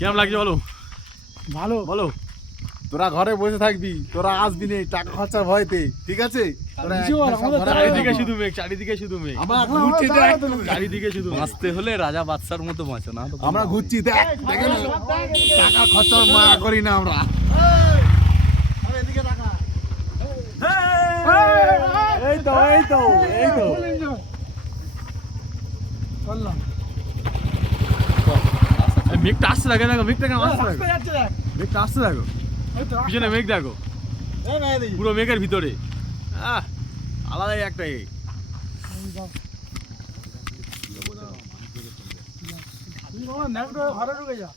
কেমন লাগছে বলো? ভালো বলো। তোরা ঘরে বসে থাকবি, তোরা আসবি না টাকা খরচার ভয়তে, ঠিক আছে? তোরা চারিদিকে শুধু মেঘ, চারিদিকে শুধু মেঘ, আমরা ঘুরছি দেখ, চারিদিকে শুধু মেঘ। বাঁচতে হলে রাজা বাদশার মতো বাঁচো না তো। আমরা ঘুরছি দেখ, দেখে না টাকা খরচার মায়া করি না আমরা। এই তো এই তো এই তো বললাম মেঘটা আসছে দেখো, দেখো মেঘটা কেমন আসছে দেখো, যাচ্ছে দেখ মেঘটা আসছে দেখো, এই তো পিছনে মেঘ দেখো, পুরো মেঘের ভিতরে আলাদাই একটা তুই বাবা নেকড়ে ঘরে ঢুকে যা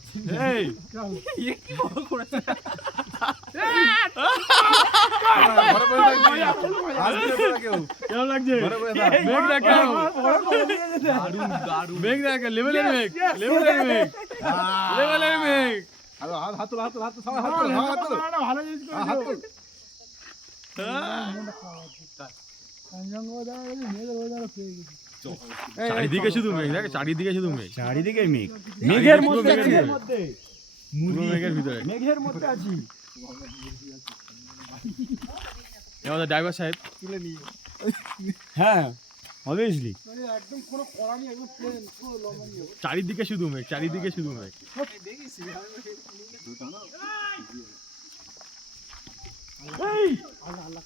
এই চল ঘরে বসে থাকবি, আসবি না তোরা কেউ। কেমন লাগছে? ঘরে বসে থাক। মেঘ দেখো, ঘরে করে দিয়ে যেতে মেঘ দেখো, লেভেলের মেঘ, লেভেলের মেঘ, লেভেলের মেঘ। হাত হাত তোলো, হাত তোলো, হাত তোলো, সবাই হাত তোলো, সবাই হাত তোলো। ভালো জিনিস করে হাত তোলো। কাঞ্চনজঙ্ঘা বাজার মেয়েদের বাজার পেয়ে গেছি চারিদিকে শুধু মেঘ দেখো, চারিদিকে শুধু মেঘ, চারিদিকে মেঘ, মেঘের মেঘের মধ্যে আছি। পুরো মেঘের ভিতরে। মেঘের মধ্যে আছি। আমাদের ড্রাইভার সাহেব হ্যাঁ অবভিয়াসলি। একদম কোনো কড়া নেই একদম প্লেন পুরো লম্বা নিয়ে চারিদিকে শুধু মেঘ, চারিদিকে শুধু মেঘ। আল্লাহ আল্লাহ